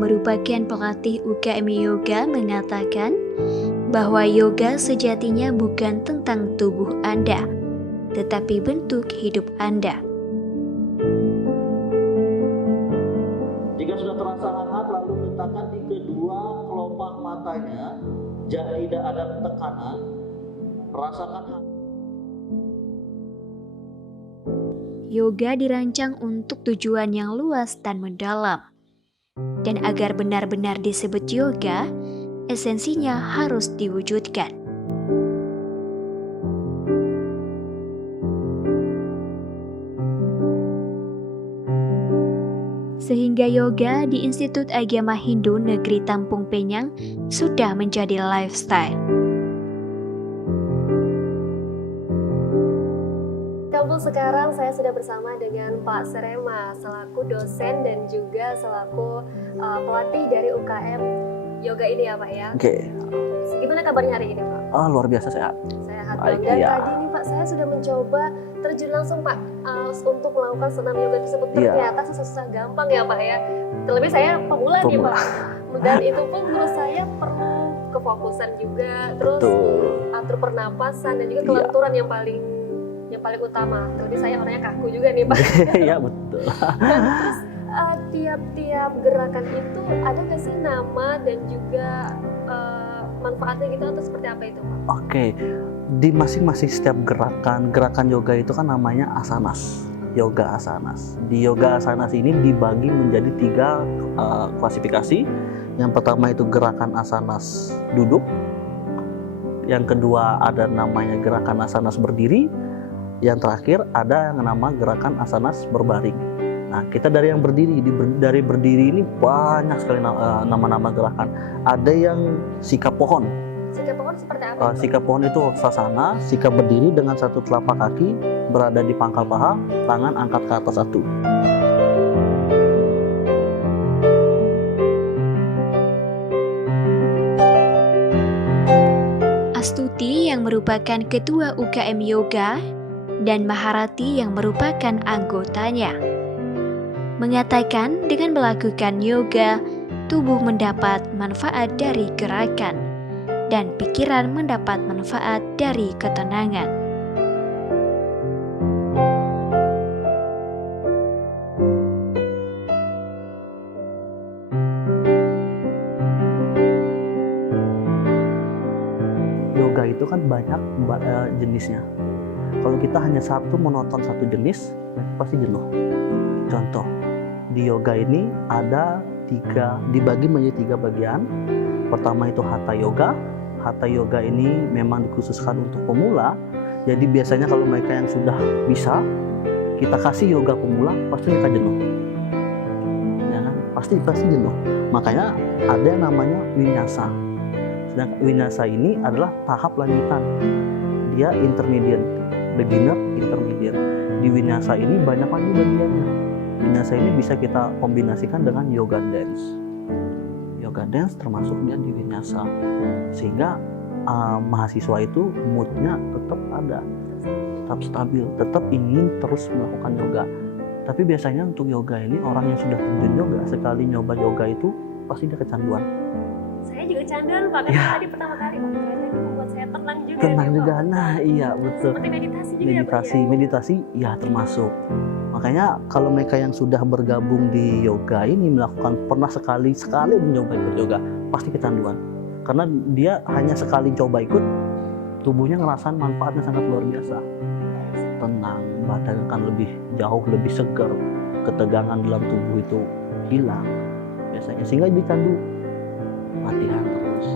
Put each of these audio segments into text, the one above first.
yang merupakan pelatih UKM Yoga mengatakan bahwa yoga sejatinya bukan tentang tubuh Anda, tetapi bentuk hidup Anda. Jika sudah terasa hangat, lalu letakkan di kedua kelopak matanya, tidak ada tekanan, rasakan hangat. Yoga dirancang untuk tujuan yang luas dan mendalam. Dan agar benar-benar disebut yoga, esensinya harus diwujudkan. Sehingga yoga di Institut Agama Hindu Negeri Tampung Penyang sudah menjadi lifestyle. Sekarang saya sudah bersama dengan Pak Serema selaku dosen dan juga selaku pelatih dari UKM Yoga ini ya Pak ya. Oke. Gimana kabarnya hari ini Pak? Luar biasa sehat. Sehat Baik, dan iya. tadi nih Pak saya sudah mencoba terjun langsung Pak untuk melakukan senam yoga tersebut. Ternyata susah gampang ya Pak ya. Terlebih saya pemula nih Pak. Dan itu pun menurut saya perlu kefokusan juga, terus atur pernapasan dan juga kelenturan yang paling utama. Terlebih saya orangnya kaku juga nih Pak. Iya betul. Dan terus tiap-tiap gerakan itu ada nggak sih nama dan juga manfaatnya gitu atau seperti apa itu Pak? Oke, di masing-masing setiap gerakan yoga itu kan namanya asanas. Yoga asanas. Di yoga asanas ini dibagi menjadi 3 klasifikasi. Yang pertama itu gerakan asanas duduk. Yang kedua ada namanya gerakan asanas berdiri. Yang terakhir ada yang nama gerakan asanas berbaring. Nah, kita dari yang berdiri, dari berdiri ini banyak sekali nama-nama gerakan. Ada yang sikap pohon. Sikap pohon seperti apa? Sikap pohon itu sasana, sikap berdiri dengan satu telapak kaki berada di pangkal paha, tangan angkat ke atas satu. Astuti yang merupakan ketua UKM Yoga dan Maharati yang merupakan anggotanya mengatakan dengan melakukan yoga, tubuh mendapat manfaat dari gerakan dan pikiran mendapat manfaat dari ketenangan. Yoga itu kan banyak jenisnya. Kalau kita hanya monoton satu jenis, pasti jenuh. Contoh, di yoga ini ada dibagi menjadi 3 bagian. Pertama itu hatha yoga. Hatha yoga ini memang dikhususkan untuk pemula. Jadi biasanya kalau mereka yang sudah bisa, kita kasih yoga pemula, pasti mereka jenuh. Ya kan? Pasti jenuh. Makanya ada yang namanya vinyasa. Sedangkan vinyasa ini adalah tahap lanjutan. Dia intermediate, beginner, intermediate. Di vinyasa ini banyak lagi bagiannya. Vinyasa ini bisa kita kombinasikan dengan yoga dance. Yoga dance termasuk dia di vinyasa. Sehingga mahasiswa itu moodnya tetap ada, tetap stabil, tetap ingin terus melakukan yoga. Tapi biasanya untuk yoga ini orang yang sudah terjun yoga, sekali nyoba yoga itu pasti dia kecanduan. Saya juga canduan Pak, karena tadi pertama kali ternyata itu membuat saya tenang juga. Tenang juga, nah iya betul. Seperti meditasi juga ya Pak ya? Meditasi ya termasuk. Makanya kalau mereka yang sudah bergabung di yoga ini pernah sekali mencoba ikut yoga, pasti kecanduan. Karena dia hanya sekali coba ikut, tubuhnya ngerasain manfaatnya sangat luar biasa. Tenang, badan kan jauh lebih segar, ketegangan dalam tubuh itu hilang biasanya, sehingga dia candu latihan terus.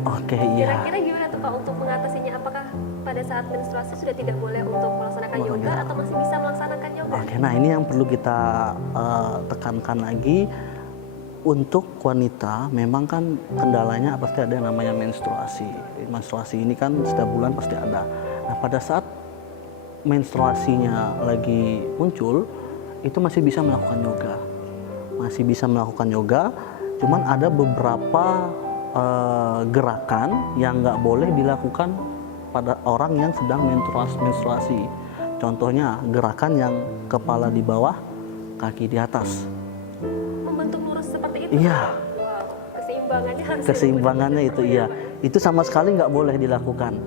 Oke, iya. Kira-kira gimana tuh Pak untuk mengatasinya? Apakah pada saat menstruasi sudah tidak boleh untuk melaksanakan yoga atau masih bisa melaksanakan yoga? Oke, nah ini yang perlu kita tekankan lagi. Untuk wanita memang kan kendalanya pasti ada yang namanya menstruasi. Menstruasi ini kan setiap bulan pasti ada. Nah pada saat menstruasinya lagi muncul, itu masih bisa melakukan yoga. Masih bisa melakukan yoga, cuman ada beberapa gerakan yang nggak boleh dilakukan pada orang yang sedang menstruasi. Contohnya gerakan yang kepala di bawah, kaki di atas. Membentuk lurus seperti itu? Iya. Wow, keseimbangannya harus Keseimbangannya itu iya. Itu sama sekali nggak boleh dilakukan.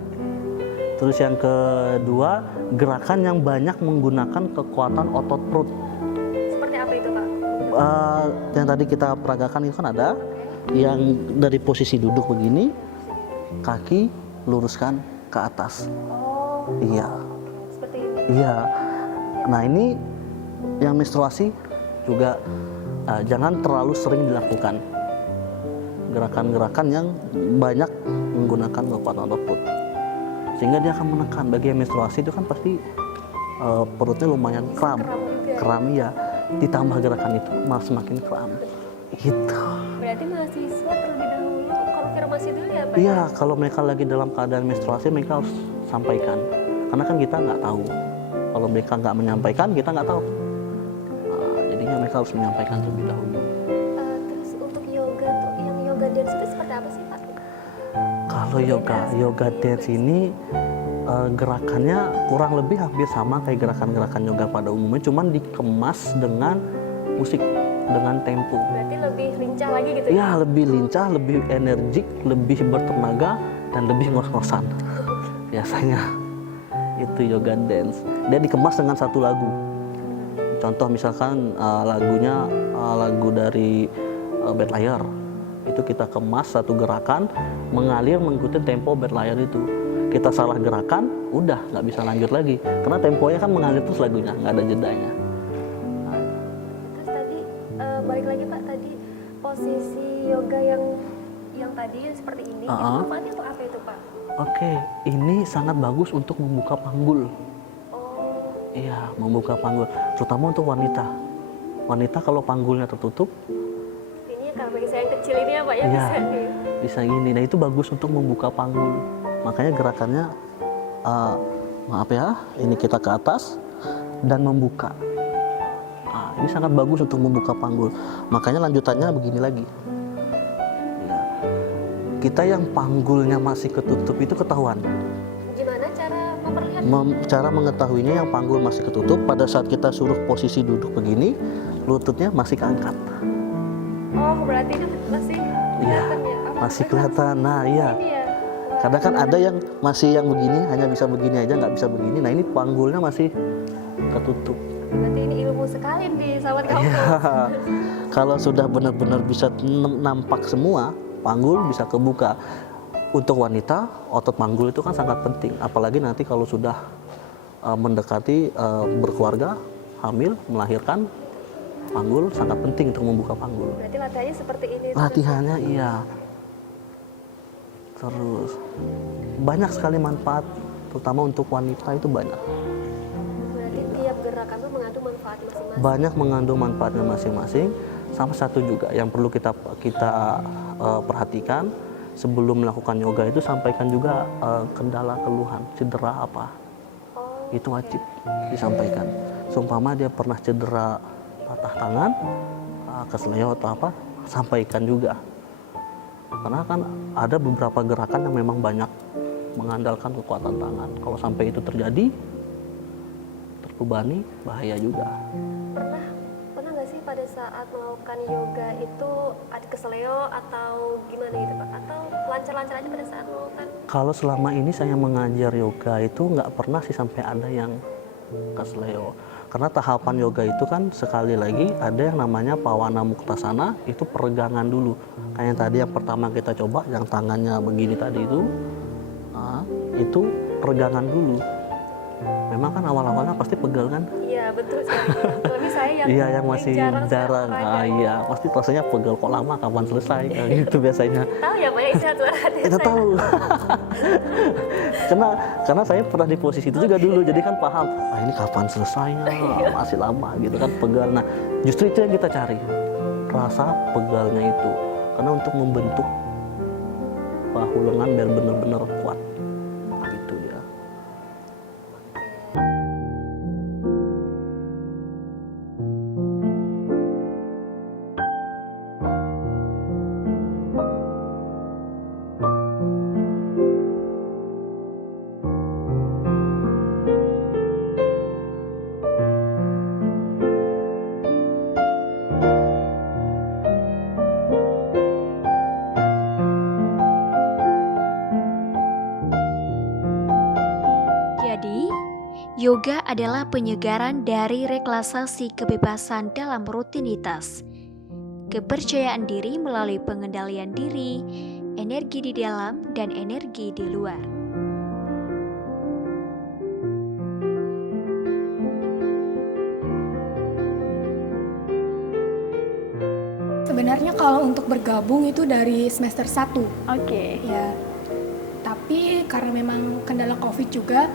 Terus yang kedua, gerakan yang banyak menggunakan kekuatan otot perut. Seperti apa itu, Pak? Yang tadi kita peragakan itu kan ada yang dari posisi duduk begini, kaki luruskan ke atas. Oh, Iya, seperti ini. iya. Nah ini yang menstruasi juga jangan terlalu sering dilakukan gerakan-gerakan yang banyak menggunakan kekuatan otot perut, sehingga dia akan menekan. Bagi yang menstruasi itu kan pasti perutnya lumayan kram, Kram juga. ya. Ditambah gerakan itu malah semakin kram. Gitu. Berarti mahasiswa terlebih dahulu konfirmasi dulu ya, Pak? Iya, kalau mereka lagi dalam keadaan menstruasi mereka harus sampaikan, karena kan kita nggak tahu. Kalau mereka nggak menyampaikan, kita nggak tahu. Jadinya mereka harus menyampaikan terlebih dahulu. Terus untuk yoga tuh, yang yoga dance itu seperti apa sih, Pak? Kalau yoga dance ini gerakannya kurang lebih hampir sama kayak gerakan-gerakan yoga pada umumnya, cuman dikemas dengan musik, dengan tempo. Berarti lebih lincah lagi gitu Ya, lebih lincah, lebih energik, lebih bertenaga, dan lebih ngos-ngosan. Biasanya itu yoga dance. Dia dikemas dengan satu lagu. Contoh misalkan lagunya lagu dari Bad Liar. Itu kita kemas satu gerakan mengalir mengikuti tempo Bad Liar itu. Kita salah gerakan, udah nggak bisa lanjut lagi. Karena temponya kan mengalir terus lagunya, nggak ada jedanya. Terus tadi balik lagi, Pak, tadi posisi yoga yang tadi seperti ini, itu manfaatnya untuk apa itu, Pak? Oke, ini sangat bagus untuk membuka panggul. Oh, Iya, membuka panggul, terutama untuk wanita. Wanita kalau panggulnya tertutup, ini kalau bagi saya yang kecil ini ya, Pak, ya, Iya. bisa nih. bisa gini. Nah itu bagus untuk membuka panggul. Makanya gerakannya, maaf ya, ini kita ke atas dan membuka. Ini sangat bagus untuk membuka panggul. Makanya lanjutannya begini lagi. Ya. Kita yang panggulnya masih ketutup itu ketahuan. Gimana cara memperlihatkan? Cara mengetahuinya yang panggul masih ketutup, pada saat kita suruh posisi duduk begini, lututnya masih keangkat. Oh, berarti itu masih Iya, kelihatan ya? Oh, masih kelihatan. Nah, iya. Ini ya. Kadang kan ada yang masih yang begini, hanya bisa begini aja, nggak bisa begini. Nah ini panggulnya masih ketutup. Berarti ini ilmu sekali di sahabat kampus. Ya, kalau sudah benar-benar bisa nampak semua, panggul bisa kebuka. Untuk wanita, otot panggul itu kan sangat penting. Apalagi nanti kalau sudah mendekati berkeluarga, hamil, melahirkan, panggul sangat penting untuk membuka panggul. Berarti latihannya seperti ini. Latihannya iya. Terus banyak sekali manfaat, terutama untuk wanita itu banyak. Berarti tiap gerakan itu mengandung manfaat masing-masing. Banyak mengandung manfaatnya masing-masing. Sama satu juga yang perlu kita perhatikan sebelum melakukan yoga itu, sampaikan juga kendala, keluhan, cedera apa. Oh, Itu wajib disampaikan. Seumpama dia pernah cedera patah tangan, kesleo atau apa, sampaikan juga. Karena kan ada beberapa gerakan yang memang banyak mengandalkan kekuatan tangan. Kalau sampai itu terjadi, terbebani, bahaya juga. pernah nggak sih pada saat melakukan yoga itu ada keseleo atau gimana gitu, Pak? Atau lancar-lancar aja pada saat melakukan? Kalau selama ini saya mengajar yoga itu nggak pernah sih sampai ada yang kesleo. Karena tahapan yoga itu kan sekali lagi ada yang namanya pawana muktasana, itu peregangan dulu. Kayak yang tadi yang pertama kita coba, yang tangannya begini tadi itu peregangan dulu. Memang kan awal-awalnya pasti pegel kan? Iya, betul sekali. Lebih saya yang Iya, yang masih jarang. Iya, pasti rasanya pegel, kok lama, kapan selesai, kayak gitu biasanya. tahu ya, Pak, ya, istirahat suara Kita tahu. karena saya pernah di posisi itu juga dulu, jadi kan paham. Ini kapan selesainya? Masih lama gitu kan, pegal. Nah, justru itu yang kita cari, rasa pegalnya itu, karena untuk membentuk bahu lengan biar benar-benar kuat. Gitu ya. Yoga adalah penyegaran dari relaksasi kebebasan dalam rutinitas, kepercayaan diri melalui pengendalian diri, energi di dalam dan energi di luar. Sebenarnya kalau untuk bergabung itu dari semester 1. Oke. Ya. Tapi karena memang kendala Covid juga,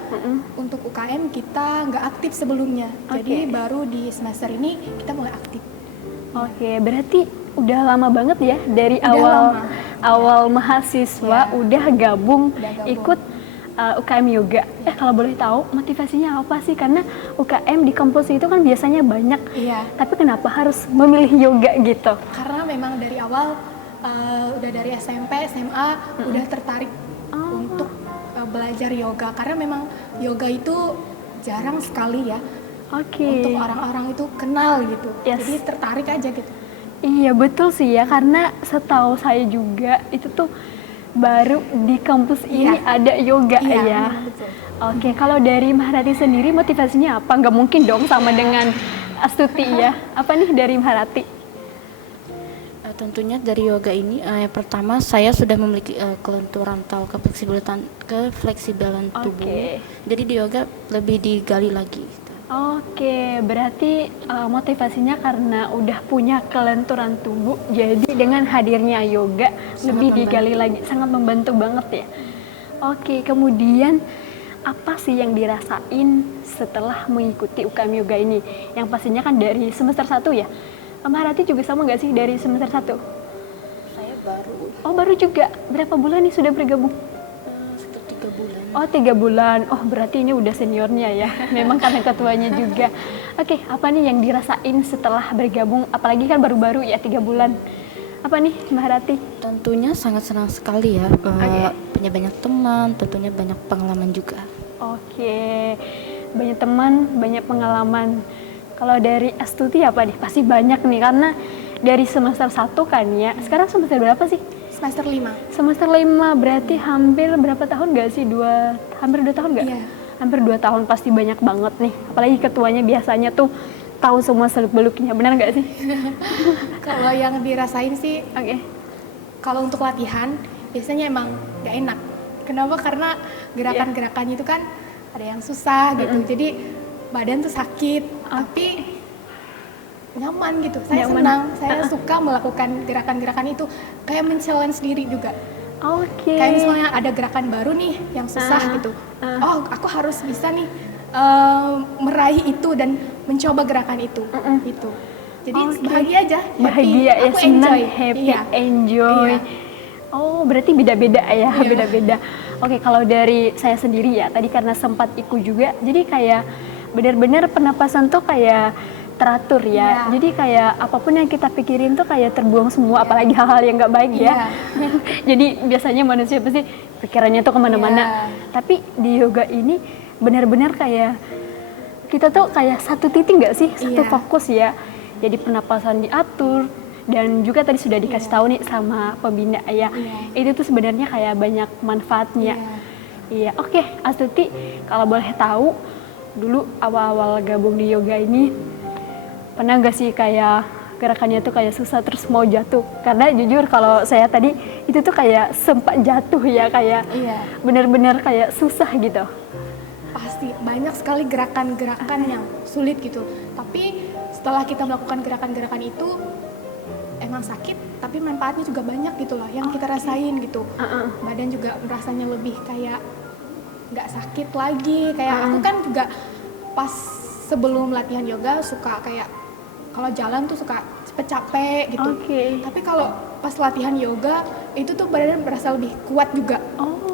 untuk UKM kita nggak aktif sebelumnya. Jadi baru di semester ini kita mulai aktif. Oke, berarti udah lama banget ya dari Udah awal mahasiswa udah gabung ikut UKM yoga. Kalau boleh tahu motivasinya apa sih? Karena UKM di kampus itu kan biasanya banyak. Iya. Tapi kenapa harus memilih yoga gitu? Karena memang dari awal udah dari SMP, SMA udah tertarik untuk belajar yoga. Karena memang yoga itu jarang sekali ya. Untuk orang-orang itu kenal gitu. Jadi tertarik aja gitu. Iya betul sih ya, karena setahu saya juga itu tuh baru di kampus ini ada yoga ya. Betul. Oke, kalau dari Maharati sendiri motivasinya apa? Nggak mungkin dong sama dengan Astuti ya. Apa nih dari Maharati? Tentunya dari yoga ini yang pertama saya sudah memiliki kelenturan atau kefleksibelan tubuh. Jadi di yoga lebih digali lagi. Oke, berarti motivasinya karena udah punya kelenturan tubuh, jadi dengan hadirnya yoga lebih digali lagi, sangat membantu banget ya. Oke, kemudian apa sih yang dirasain setelah mengikuti UKM yoga ini? Yang pastinya kan dari semester 1 ya. Maharati juga sama nggak sih dari semester 1? Saya baru. Oh baru juga, berapa bulan nih sudah bergabung? Sekitar 3 bulan. Oh 3 bulan, oh berarti ini udah seniornya ya, memang karena ketuanya juga. Oke, apa nih yang dirasain setelah bergabung, apalagi kan baru-baru ya 3 bulan. Apa nih Maharati? Tentunya sangat senang sekali ya, punya banyak teman, tentunya banyak pengalaman juga. Oke, banyak teman, banyak pengalaman. Kalau dari Astuti apa nih? Pasti banyak nih, karena dari semester 1 kan ya, sekarang semester berapa sih? Semester 5. Semester 5 berarti hampir berapa tahun gak sih? Hampir 2 tahun gak? Iya. Hampir 2 tahun, pasti banyak banget nih. Apalagi ketuanya biasanya tuh tahu semua seluk-beluknya, benar gak sih? Kalau yang dirasain sih, kalau untuk latihan biasanya emang gak enak. Kenapa? Karena gerakan-gerakannya itu kan ada yang susah gitu. Jadi badan tuh sakit, tapi nyaman gitu. Saya senang, saya suka melakukan gerakan-gerakan itu, kayak men-challenge diri juga. Kayak misalnya ada gerakan baru nih yang susah gitu. Oh, aku harus bisa nih meraih itu dan mencoba gerakan itu gitu. Jadi bahagia aja, bahagia ya, aku senang, enjoy. happy, enjoy. Oh, berarti beda-beda ya, beda-beda. Oke, kalau dari saya sendiri ya, tadi karena sempat ikut juga, jadi kayak benar-benar pernapasan tuh kayak teratur ya. Jadi kayak apapun yang kita pikirin tuh kayak terbuang semua, apalagi hal-hal yang nggak baik ya. Jadi biasanya manusia pasti pikirannya tuh kemana-mana. Tapi di yoga ini benar-benar kayak kita tuh kayak satu titik nggak sih, satu fokus ya. Jadi pernapasan diatur, dan juga tadi sudah dikasih tahu nih sama pembina ya. Itu tuh sebenarnya kayak banyak manfaatnya. Oke, Astuti, kalau boleh tahu dulu awal-awal gabung di yoga ini pernah nggak sih kayak gerakannya tuh kayak susah terus mau jatuh? Karena jujur kalau saya tadi itu tuh kayak sempat jatuh ya, kayak bener-bener kayak susah gitu. Pasti banyak sekali gerakan-gerakan yang sulit gitu. Tapi setelah kita melakukan gerakan-gerakan itu emang sakit, tapi manfaatnya juga banyak gitu loh yang kita rasain gitu. Badan juga rasanya lebih kayak nggak sakit lagi. Kayak aku kan juga pas sebelum latihan yoga suka kayak kalau jalan tuh suka cepet capek gitu. Tapi kalau pas latihan yoga itu tuh badan berasa lebih kuat juga.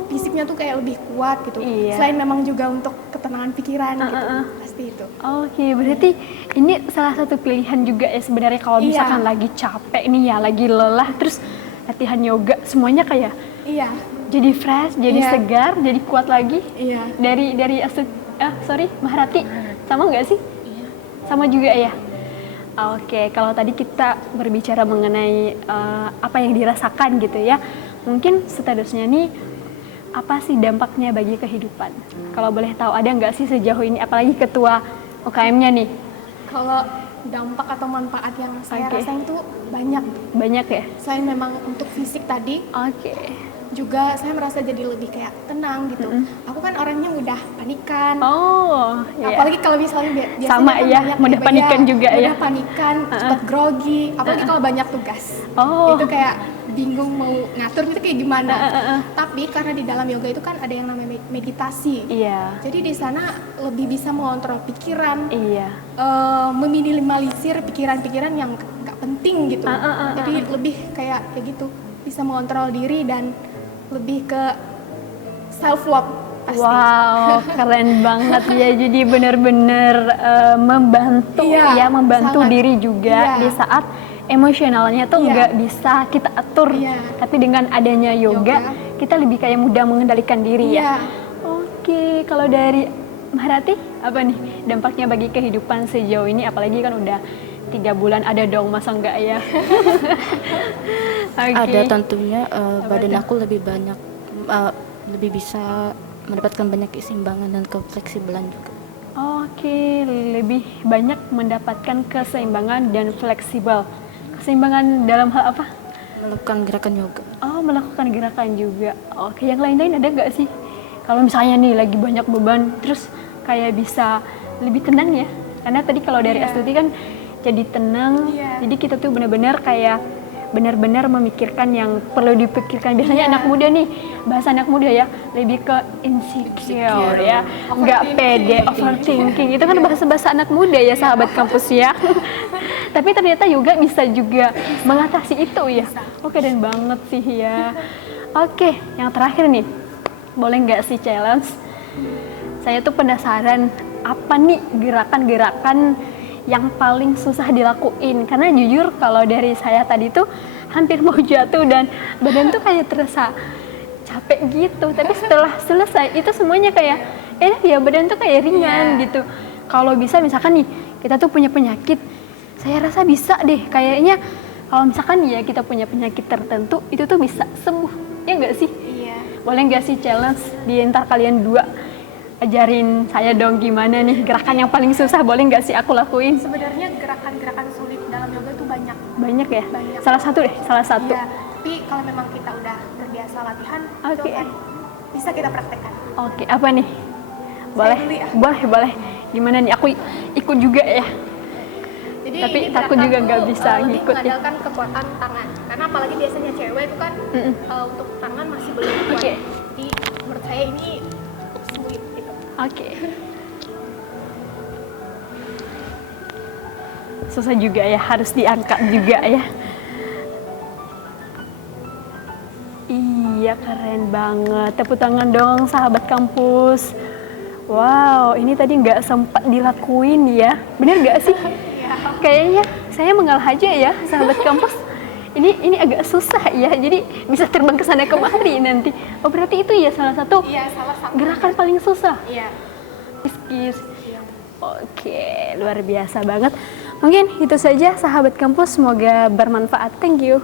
Fisiknya tuh kayak lebih kuat gitu. Selain memang juga untuk ketenangan pikiran gitu. Pasti itu. Berarti ini salah satu pilihan juga ya sebenarnya kalau misalkan lagi capek nih ya, lagi lelah, terus latihan yoga semuanya kayak jadi fresh, jadi segar, jadi kuat lagi. Dari Maharati sama nggak sih? Sama juga ya. Kalau tadi kita berbicara mengenai apa yang dirasakan gitu ya, mungkin seterusnya nih apa sih dampaknya bagi kehidupan? Kalau boleh tahu ada nggak sih sejauh ini, apalagi ketua UKM-nya nih? Kalau dampak atau manfaat yang saya Oke. rasain tuh banyak. Banyak ya? Selain memang untuk fisik tadi, Oke. juga saya merasa jadi lebih kayak tenang gitu. Aku kan orangnya mudah panikan. Oh, iya. Apalagi kalau misalnya biasanya Sama kan ya, banyak mudah panikan juga ya. mudah panikan, cepat grogi, apalagi kalau banyak tugas. Oh. Itu kayak bingung mau ngatur itu kayak gimana. Tapi karena di dalam yoga itu kan ada yang namanya meditasi. Iya. Jadi di sana lebih bisa mengontrol pikiran, Iya. meminimalisir pikiran-pikiran yang nggak penting gitu. Jadi lebih kayak gitu, bisa mengontrol diri dan lebih ke self love pasti. Wow, keren banget ya. Jadi benar-benar membantu Iya, ya, membantu sangat. diri juga Iya. di saat emosionalnya tuh Iya. nggak bisa kita atur. Iya. Tapi dengan adanya yoga, kita lebih kayak mudah mengendalikan diri ya. Iya. Oke, kalau dari Maharati apa nih dampaknya bagi kehidupan sejauh ini? Apalagi kan udah 3 bulan ada dong, masa enggak ya? Oke. Ada tentunya badan tuh? aku lebih banyak, lebih bisa mendapatkan banyak keseimbangan dan kefleksibelan juga. Oke, lebih banyak mendapatkan keseimbangan dan fleksibel. Keseimbangan dalam hal apa? Melakukan gerakan yoga. Oh, melakukan gerakan juga. Oke, yang lain-lain ada nggak sih? Kalau misalnya nih lagi banyak beban, terus kayak bisa lebih tenang ya? Karena tadi kalau dari Astuti kan jadi tenang, jadi kita tuh benar-benar kayak benar-benar memikirkan yang perlu dipikirkan. Biasanya anak muda nih, bahasa anak muda ya, lebih ke insecure ya, nggak pede, overthinking. Itu kan bahasa-bahasa anak muda ya, sahabat kampus ya. Tapi ternyata yoga bisa juga mengatasi itu ya. Oke, keren banget sih ya. Oke, yang terakhir nih, boleh nggak sih challenge? Saya tuh penasaran apa nih gerakan-gerakan yang paling susah dilakuin, karena jujur kalau dari saya tadi tuh hampir mau jatuh dan badan tuh kayak terasa capek gitu, tapi setelah selesai itu semuanya kayak enak ya, badan tuh kayak ringan gitu. Kalau bisa misalkan nih kita tuh punya penyakit, saya rasa bisa deh kayaknya, kalau misalkan ya kita punya penyakit tertentu itu tuh bisa sembuh, ya nggak sih? Iya. Boleh nggak sih challenge di antar kalian dua? Ajarin saya dong gimana nih gerakan yang paling susah, boleh nggak sih aku lakuin? Sebenarnya gerakan-gerakan sulit dalam yoga itu banyak. Banyak ya? Banyak. Salah satu deh, salah satu. Iya. Tapi kalau memang kita udah terbiasa latihan, Oke. itu kan bisa kita praktekkan. Oke, apa nih? Boleh? dulu ya. Boleh. Gimana nih? Aku ikut juga ya. Jadi Tapi ini takut gerakan juga tuh, nggak bisa lebih ngikut ya. mengandalkan kekuatan tangan. Karena apalagi biasanya cewek itu kan untuk tangan masih belum kuat. Oke. Jadi menurut saya ini sulit gitu. Oke. Susah juga ya, harus diangkat juga ya. Iya, keren banget. Tepuk tangan dong sahabat kampus. Wow, ini tadi nggak sempat dilakuin ya. Bener nggak sih? Kayaknya saya mengalah aja ya sahabat kampus. Ini agak susah ya, jadi bisa terbang ke sana kemari nanti. Oh, berarti itu ya salah satu Iya, salah satu. gerakan paling susah. Iya. Kiss. Oke, luar biasa banget. Mungkin itu saja sahabat kampus, semoga bermanfaat. Thank you.